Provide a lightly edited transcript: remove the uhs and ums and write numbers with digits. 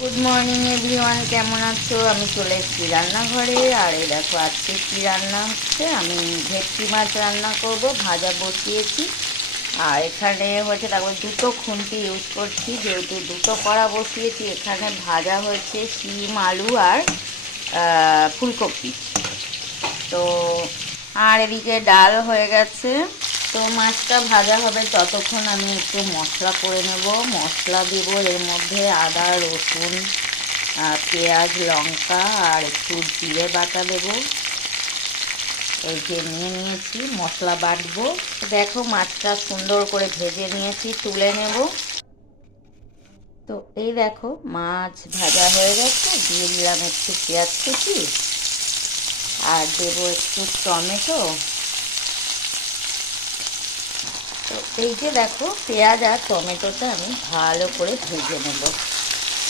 Good morning everyone, কেমন আছো? আমি চলে এসেছি রান্নাঘরে। আর এই দেখো আজকে কি রান্না হচ্ছে। আমি ভেটকি মাছ রান্না করব, ভাজা বসিয়েছি। আর এখানে হচ্ছে তারপর দুটো খুন্তি ইউজ করছি, যেহেতু দুটো কড়া বসিয়েছি। এখানে ভাজা হয়েছে শিম, আলু আর ফুলকপি। তো আর এদিকে ডাল হয়ে গেছে। তো মাছটা ভাজা হবে ততক্ষণ আমি একটু মশলা করে নেব। মশলা দেব এর মধ্যে আদা, রসুন, পেঁয়াজ, লঙ্কা আর একটু জিরে বাটা দেব। এই যে নিয়ে নিয়েছি, মশলা বাটবো। দেখো মাছটা সুন্দর করে ভেজে নিয়েছি, তুলে নেব। তো এই দেখো মাছ ভাজা হয়ে গেছে, দিয়ে দিলাম একটু পেঁয়াজ কুচি আর দেবো একটু টমেটো। তো এই যে দেখো পেঁয়াজ আর টমেটোটা আমি ভালো করে ভেজে নেব।